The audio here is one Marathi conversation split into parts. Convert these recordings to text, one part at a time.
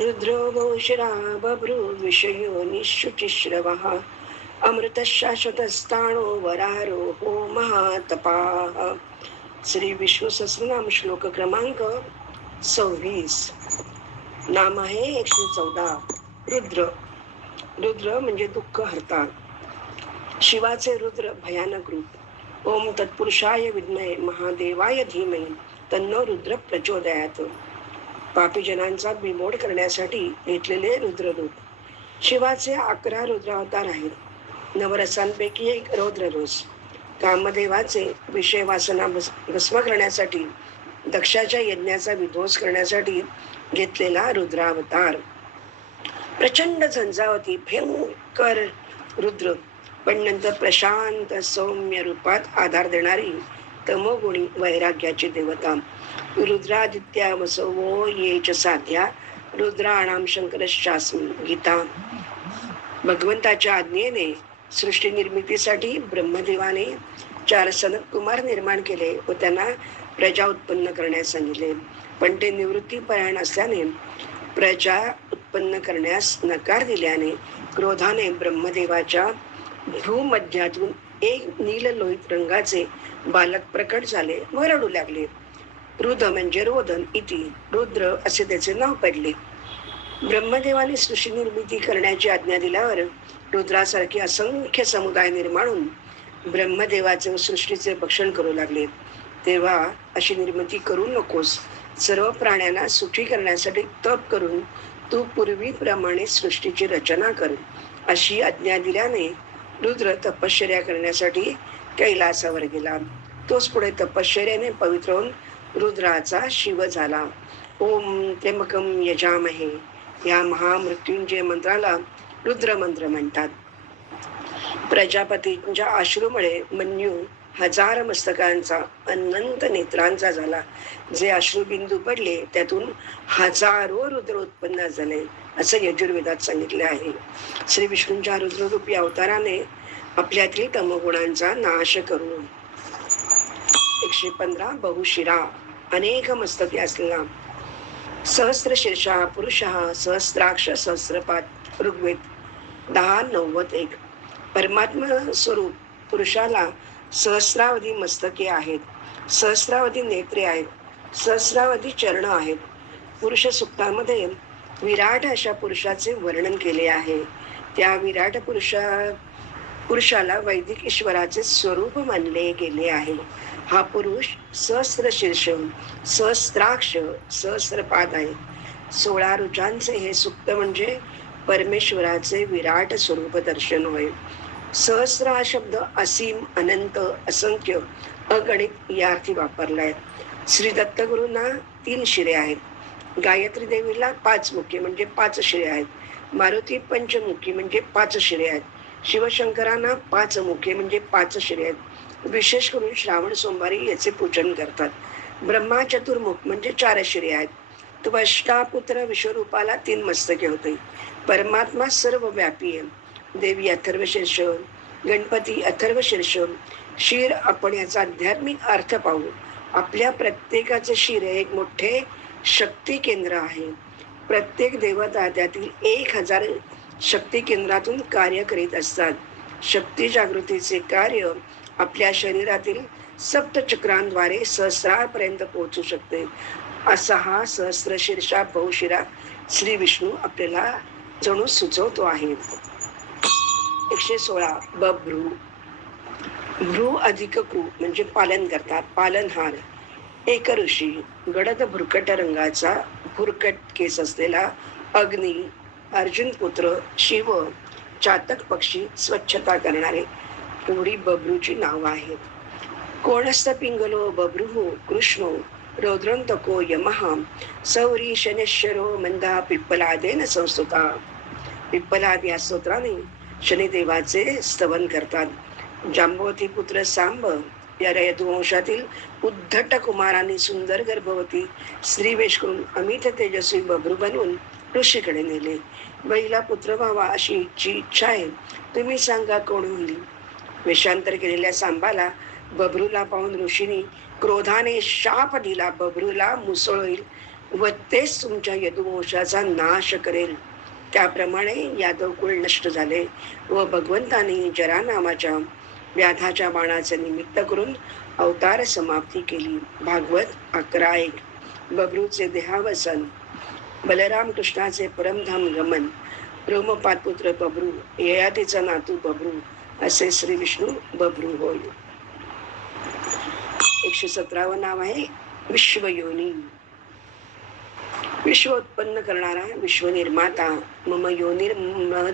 रुद्रो घोषिरा बभ्रू विषयो निःशुचिश्रवः अमृतशाश्वतस्थाणो वरारोहो महातपाः. श्री विष्णू सहस्रनाम श्लोक क्रमांक 26. नाम आहे 114. रुद्र. रुद्र म्हणजे दुःख हरता. शिवाचे रुद्र भयानक रूप. ओम तत्पुरुषाय विद्महे महादेवाय धीमहि तन्नो रुद्र प्रचोदयात. पापी जनांचा बिमोड करण्यासाठी घेतलेले रुद्ररूप. शिवाचे 11 रुद्रावतार आहेत. नवरसांपैकी एक रौद्ररस. कामदेवाचे विषय वासना भस्म करण्यासाठी, दक्षाच्या यज्ञाचा विध्वंस करण्यासाठी घेतलेला रुद्रावतार. प्रचंड झंझावती भयंकर रुद्र, पण नंतर प्रशांत सौम्य रूपात आधार देणारी तमोगुणी वैराग्याची देवता. रुद्रादित्या वसवो ये च साध्या रुद्राणाम शंकरश्चास्मी. गीता. भगवंताच्या आज्ञेने सृष्टी निर्मितीसाठी ब्रह्मदेवाने 4 सनत कुमार निर्माण केले व त्यांना प्रजा उत्पन्न करण्यास सांगितले. पण ते निवृत्तीपरायण असल्याने प्रजा उत्पन्न करण्यास नकार दिल्याने क्रोधाने ब्रह्मदेवाच्या भ्रूमध्यातून एक नीललोहित रंगाचे बालक प्रकट झाले व रडू लागले. रुद्र म्हणजे रोदन इति रुद्र असे त्याचे नाव पडले. ब्रह्मदेवाने सृष्टी निर्मिती करण्याची आज्ञा दिल्यावर रुद्रासारखे असंख्य समुदाय निर्माण होऊन ब्रह्मदेवाचे व सृष्टीचे भक्षण करू लागले. तेव्हा अशी निर्मिती करू नकोस, सर्व प्राण्यांना सुखी करण्यासाठी तप करून तू पूर्वीप्रमाणे सृष्टीची रचना कर, अशी आज्ञा दिल्याने रुद्र तपश्चर्या करण्यासाठी कैलासावर गेला. तोच पुढे तपश्चर्याने पवित्र होऊन रुद्राचा शिव झाला. ओम त्र्यंबकम यजामहे या महामृत्युंजय मंत्राला रुद्र मंत्र म्हणतात. प्रजापतींच्या अश्रूमुळे मन्यू 1000 मस्तकांचा अनंत नेत्रांचा झाला. जे अश्रुबिंदू पडले त्यातून हजारो रुद्र उत्पन्न झाले, असं यजुर्वेदात सांगितले आहे. श्री विष्णूंच्या रुद्ररूपी अवताराने आपल्यातील तमोगुणांचा नाश करू. 115 बहुशिरा अनेक मस्तके असलेला सहस्त्र शीर्षा पुरुष सहस्त्राक्ष सहस्रपाद. ऋग्वेद 10:91. परमात्मा स्वरूप पुरुषाला सहस्रावधी मस्तके आहेत, सहस्रावधी नेत्रे आहेत, सहस्रावधी चरण आहेत. पुरुष सूक्तामध्ये विराट अशा पुरुषाचे वर्णन केले आहे. त्या विराट पुरुषाला वैदिक ईश्वराचे स्वरूप मानले गेले आहे. हा पुरुष सहस्त्र शीर्ष, सहस्त्राक्ष, सहस्रपाद आहे. 16 रुचांचे हे सुक्त म्हणजे परमेश्वराचे विराट स्वरूप दर्शन होय. सहस्र हा शब्द असीम, अनंत, असंख्य, अगणित या अर्थी वापरलाय. श्री दत्तगुरूंना 3 शिरे आहेत. गायत्री देवीला 5 मुखे म्हणजे 5 शिरे आहेत. मारुती पंचमुखी म्हणजे 5 शिरे आहेत. शिवशंकरांना 5 मुखे म्हणजे 5 शिरे आहेत. विशेष करून श्रावण सोमवारी याचे पूजन करतात. ब्रह्मा चतुर्मुख म्हणजे 4 शिरे आहेत. त्वष्टापुत्र विश्वरूपाला 3 मस्तके होते. परमात्मा सर्व व्यापी आहे. देवी अथर्वशीर्ष, गणपती अथर्वशीर्ष. शिर आपण याचा आध्यात्मिक अर्थ पाहू. आपल्या प्रत्येकाचे शिर हे एक मोठे शक्ती केंद्र आहे. प्रत्येक देवता त्यातील 1000 शक्ती केंद्रातून कार्य करीत असतात. शक्ती जागृतीचे कार्य आपल्या शरीरातील सप्तचक्रांद्वारे सहस्रापर्यंत पोहोचू शकते. असा हा सहस्र शीर्षा बहुशिरा श्री विष्णू आपल्याला जणू सुचवतो आहे. 116 बभ्रू. भ्रू अधिक क्रू म्हणजे पालन करतात, पालनहार. एक ऋषी, गडद भुरकट रंगाचा भुरकट केस असलेला अग्नी, अर्जुन पुत्र शिव, चातक पक्षी, स्वच्छता करणारे, एवढी बभ्रूची नाव आहेत. कोणस्थ पिंगलो बभ्रुः कृष्णो रौद्रंतको यमः सौरी शनेश्वरो मंदा पिप्पलादेन संस्तुता. पिप्पलाद या स्तोत्राने शनिदेवाचे स्तवन करतात. जांबवती पुत्र सांब या रयतवंशातील उद्धट कुमारांनी सुंदर गर्भवती स्त्री वेश करून अमित तेजस्वी बभ्रू बनवून ऋषीकडे नेले. बहिला पुत्र व्हावा अशी इच्छा आहे, तुम्ही सांगा कोण होईल. वेषांतर केलेल्या सांबाला बभ्रूला पाहून ऋषींनी क्रोधाने शाप दिला. बभ्रूला मुसळ होईल व तेच तुमच्या यदुवंशाचा नाश करेल. त्याप्रमाणे यादव कुळ नष्ट झाले व भगवंतांनी जरा नावाच्या व्याधाच्या बाणाचे निमित्त करून अवतार समाप्ती केली. भागवत 11:1. बबरूचे देहावसन. बलराम कृष्णाचे परमधाम गमन. रोमपातपुत्र बबरू, ययातीचा नातू बबरू, असे श्री विष्णू बबरू होय. 117व नाव आहे विश्वयोनी. विश्व उत्पन्न करणारा विश्वनिर्माता. मम योनिर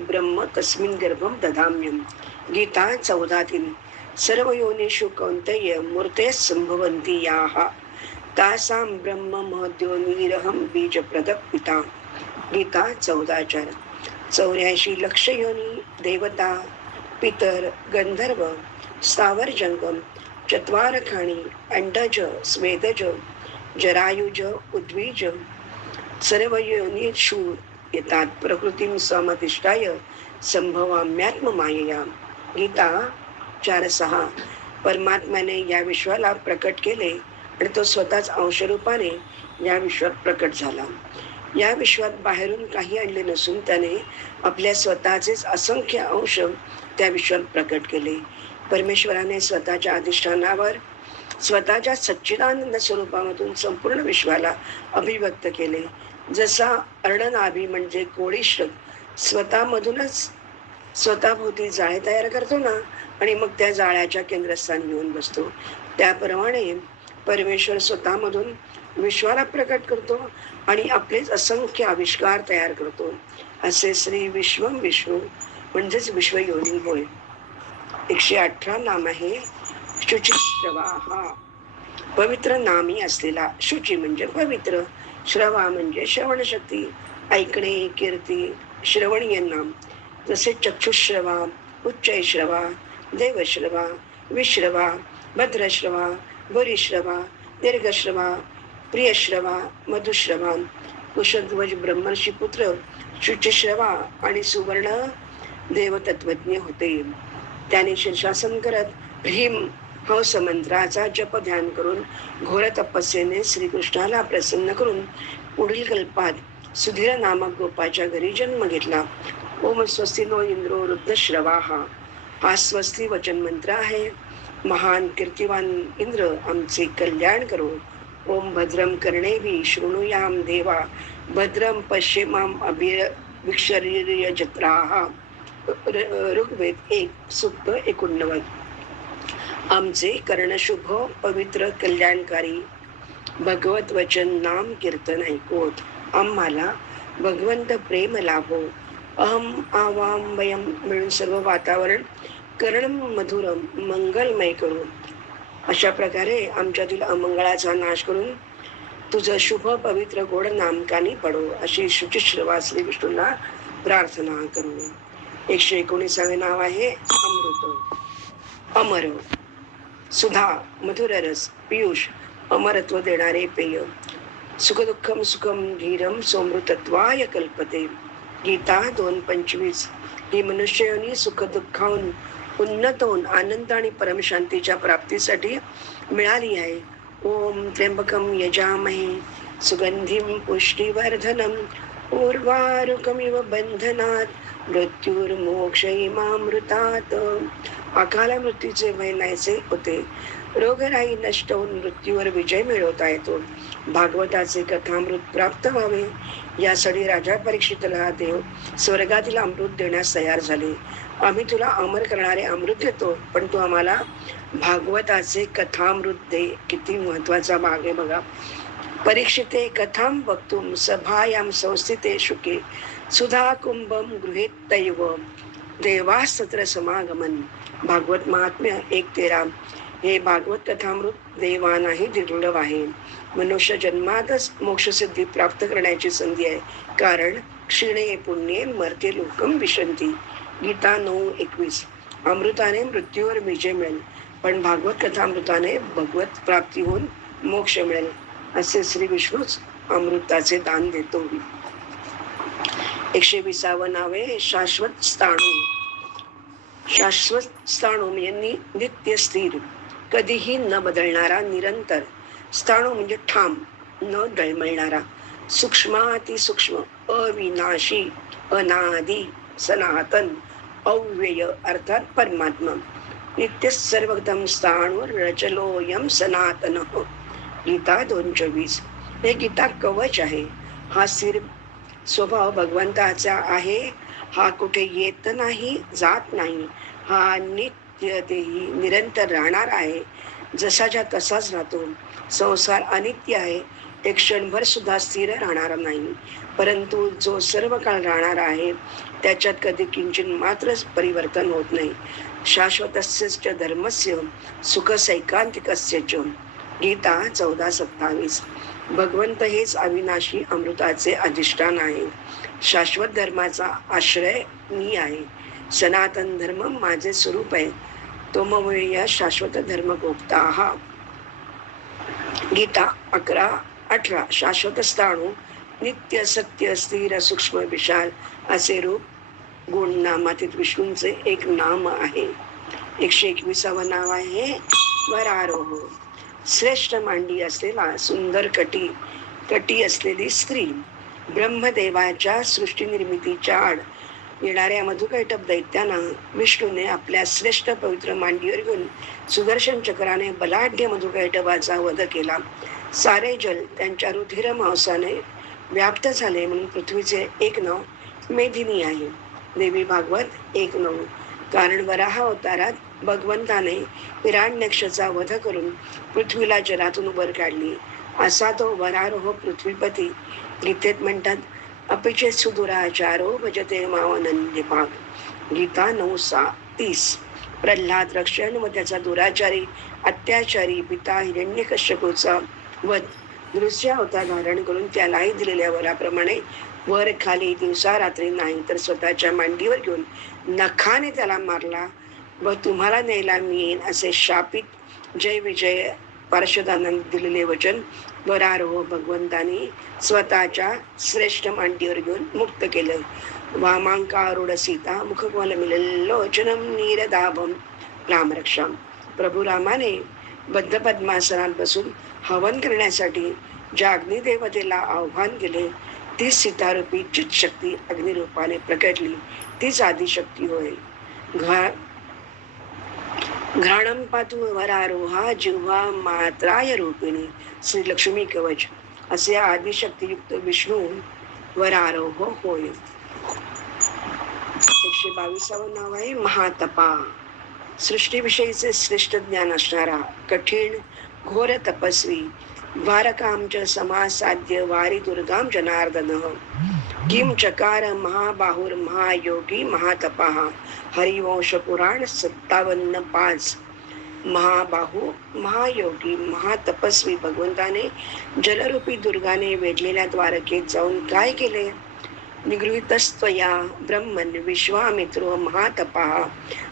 ब्रह्म तस्मिन गर्भम दधाम्यम. गीता 14:3. सर्व योनिषु कौंतेय मूर्ते संभवन्ति याः तासां ब्रह्म महद्योनिरहं बीजप्रदः पिता. गीता 14:4. 84 लक्ष योनी, देवता, पितर, गंधर्व, स्थावर जंगम, चत्वारखाणी, अंडज, स्वेदज, जरायुज, उद्वीज सर्व योनिषु येतात. प्रकृतीं समधिष्ठाय संभवाम्यात्म मायया. गीता 4:6. परमात्म्याने या विश्वाला प्रकट केले आणि तो स्वतःच अंशरूपाने या विश्वात प्रकट झाला. या विश्वात बाहेरून काही आणले नसून त्याने आपल्या स्वतःचेच असंख्य अंश त्या विश्वात प्रकट केले. परमेश्वराने स्वतःच्या अधिष्ठानावर स्वतःच्या सच्चिदानंद स्वरूपामधून संपूर्ण विश्वाला अभिव्यक्त केले. जसा अर्णनाभी म्हणजे कोळीश्रक स्वतःमधूनच स्वतःभोवती जाळे तयार करतो ना आणि मग त्या जाळ्याच्या केंद्रस्थानी येऊन बसतो, त्याप्रमाणे परमेश्वर स्वतःमधून विश्वाला प्रकट करतो आणि आपलेच असंख्य आविष्कार तयार करतो. असे श्री विश्वम विष्णू म्हणजेच विश्वयोनी होय. 118 नाम आहे शुचिश्रवा. हा पवित्र नामी असलेला. शुची म्हणजे पवित्र, श्रवा म्हणजे श्रवण शक्ती, ऐकणे, कीर्ती, श्रवणीय नाम. जसे चक्षुश्रवा, उच्चैश्रवा, देवश्रवा, विश्रवा, भद्रश्रवा, भूरिश्रवा, दीर्घश्रवा, प्रियश्रवा, मधुश्रवा. कुशध्वज ब्रह्मर्षी पुत्र शुचिश्रवा आणि सुवर्ण देवतत्वज्ञ होते. त्याने शीर्षासन करत ह्रीम हंस मंत्राचा जप ध्यान करून घोर तपस्येने श्रीकृष्णाला प्रसन्न करून पुढील कल्पात सुधीर नामक गोपाच्या घरी जन्म घेतला. ओम स्वस्ती नो इंद्रो वृद्धश्रवा. हा स्वस्ती वचन मंत्र आहे. महान कीर्तिवान इंद्र आमचे कल्याण करो. ओम भद्रम कर्णेवी शृणुयाम देवा भद्रम पश्येमाम अभिरविक्षरीर्यजत्राः. ऋग्वेद 1 सूक्त 89. आमचे कर्णशुभ पवित्र कल्याणकारी भगवत वचन नाम कीर्तन ऐकोत आम्हाला भगवंत प्रेम लाभो. अहम आवाम वयम मिळून सर्व वातावरण कर्ण मधुरम मंगलमय करू. अशा प्रकारे आमच्यातील अमंगळाचा नाश करून तुझं शुभ पवित्र गोड नामकानी पडो अशी शुचिश्रवा श्री विष्णूंना प्रार्थना करू. 119 नाव आहे अमृत. अमर, सुधा, मधुर रस, पियुष, अमरत्व देणारे पेय. सुखदुःखम सुखम धीरम सोमृतत्वाय कल्पते. गीता 2:25. ही मनुष्ययोनी सुखदुःखाहून उन्नत होऊन आनंद आणि परमशांतीच्या प्राप्तीसाठी मिळाली आहे. ओम त्र्यंबकम यजामहे सुगंधिम पुष्टिवर्धनम उर्वारुकमिव बंधनात मृत्युर्मोक्षयिमामृतात. अकाला मृत्यूचे भय नाहीसे होते. रोगराई नष्ट होऊन मृत्यूवर विजय मिळवता येतो. भागवताचे कथामृत प्राप्त व्हावे यासाठी राजा परीक्षितला देव स्वर्गातील अमृत देण्यास तयार झाले. आम्ही तुला अमर करणारे अमृत देतो, पण तू आम्हाला भागवताचे कथामृत दे. किती महत्वाचा भाग आहे बघा. परीक्षिते कथाम वक्तुम सभायाम संस्थिते शुके सुधा कुंभम गृहीत दैव देवास्तत्र समागमन. भागवत महात्म्य 1:13. हे भागवत कथामृत देवांनाही दुर्लभ आहे. मनुष्य जन्मातच मोक्षसिद्धी प्राप्त करण्याची संधी आहे, कारण क्षीणे पुण्ये मर्त्य लोकम विशंती. गीता 9:21. अमृताने मृत्यूवर विजय मिळेल, पण भागवत कथामृताने भगवत प्राप्ती होऊन मोक्ष मिळेल. असे श्री विष्णूच अमृताचे दान देतो. 120 नावे शाश्वत स्थाणू. शाश्वत स्थाणू म्हणजे नित्य स्थिर, कधीही न बदलणारा, निरंतर. स्थाणू म्हणजे ठाम, न डळमळणारा, सूक्ष्मातिसूक्ष्म, अविनाशी, अनादी, सनातन, अव्यय अर्थात परमात्मा, नित्य सर्वगतम स्थाणुर रचलोयम सनातन. गीता 2:24. हे गीता कवच आहे. हा स्थिर स्वभाव भगवंताचा आहे. हा कुठे येत नाही, जात नाही. हा नित्य देही निरंतर राहणार आहे. जसाच्या तसाच राहतो. संसार अनित्य आहे. एक क्षणभर सुद्धा स्थिर राहणार नाही. परंतु जो सर्व काळ राहणार आहे त्याच्यात कधी किंचित मात्र परिवर्तन होत नाही. शाश्वतस्य धर्मस्य सुख सैकांतिकस्य च. गीता 14:27. भगवंत हेच अविनाशी अमृताचे अधिष्ठान आहे. शाश्वत धर्माचा आश्रय मी आहे. सनातन धर्म माझे स्वरूप आहे. तोमवय शाश्वत धर्म गोप्ता. गीता 11:18. शाश्वत स्थाणू, नित्य सत्य स्थिर सूक्ष्म विशाल असे रूप गुण नामातीत विष्णूंचे एक नाम आहे. 121वे नाव आहे वरारोह. श्रेष्ठ मांडी असलेला सुंदर कटी असलेली स्त्री. ब्रह्मदेवाच्या सृष्टी निर्मितीच्या आड येणाऱ्या मधुकैटभ दैत्यांना विष्णूने आपल्या श्रेष्ठ पवित्र मांडीवर घेऊन सुदर्शन चक्राने बलाढ्य मधुकैटभाचा वध केला. सारे जल त्यांच्या रुधिर मांसाने व्याप्त झाले म्हणून पृथ्वीचे एक नाव मेदिनी आहे. देवी भागवत 1:9. कारण वराह अवतारात भगवंताने हिरण्यक्षचा वध करून पृथ्वीला जलातून वर काढली. असा तो वरारोह पृथ्वीपती. गीतेत म्हणतात, अपिचे सुदुराचारो भजते मावनन्य भाग. गीता 9:30. प्रल्हाद रक्षण व त्याचा दुराचारी अत्याचारी पिता हिरण्यकश्यपूचा वध दृश्य अवतार धारण करून त्यालाही दिलेल्या वराप्रमाणे वर खाली दिवसा रात्री नाही तर स्वतःच्या मांडीवर घेऊन नखाने त्याला मारला व तुम्हाला न्यायला मी येईन असे शापित जय विजय पार्श्वदांना दिलेले वचन वरारोह भगवंतानी स्वतःच्या श्रेष्ठ मांडीवर घेऊन मुक्त केलं. वामांकारूढ सीता मुखकमल मिलल्लोचनम नीरदाभम रामरक्षाम. प्रभू रामाने बद्ध पद्मासनात बसून हवन करण्यासाठी ज्या अग्निदेवतेला आव्हान केले ती सीतारूपी चित शक्ती अग्निरूपाने प्रकटली. तीच आदिशक्ती होय. घ्राणम पातु वरारोहा जिव्हा मात्राय रूपिणी. श्री लक्ष्मी कवच असे आदिशक्तीयुक्त विष्णू वरारोह होय. 122वे नाव आहे महातपा. सृष्टीविषयीचे श्रेष्ठ ज्ञान असणारा कठीण घोर तपस्वी. द्वारकांच समासाध्य वारी दुर्गाम जनार्दन. किम चकार महाबाहुर महायोगी महातपः. हरिवंश पुराण 57:5. महाबाहू महायोगी महातपस्वी भगवंताने जलरूपी दुर्गाने वेढलेल्या द्वारकेत जाऊन काय केले? निगृहीतस्त्वया ब्रह्मन् विश्वामित्रो महातपः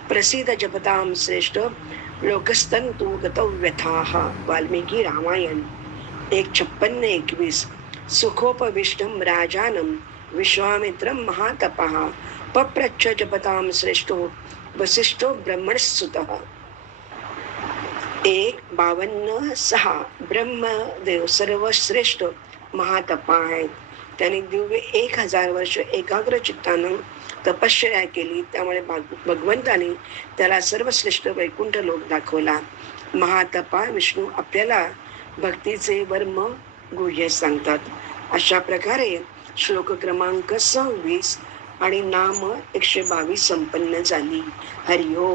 प्रसिद्ध जपतां श्रेष्ठ लोकस्तंतु गतव्यथाः. वाल्मिकी रामायण 1:56-21. सुखोपविष्टं राजानं विश्वामित्रं महातपः पप्रच्छ जपतां श्रेष्ठो वसिष्ठो ब्रह्मणसुतः. 1:52-6. ब्रह्मदेव सर्वश्रेष्ठ महातपा आहेत. त्यांनी दिव्य 1000 वर्ष एकाग्र चित्तानं तपश्चर्या केली. त्यामुळे भगवंताने त्याला सर्वश्रेष्ठ वैकुंठ लोक दाखवला. महातपा विष्णू आपल्याला भक्तीचे वर्म गुह्य सांगतात. अशा प्रकारे श्लोक क्रमांक 26 आणि नाम 122 संपन्न झाली. हरिओम.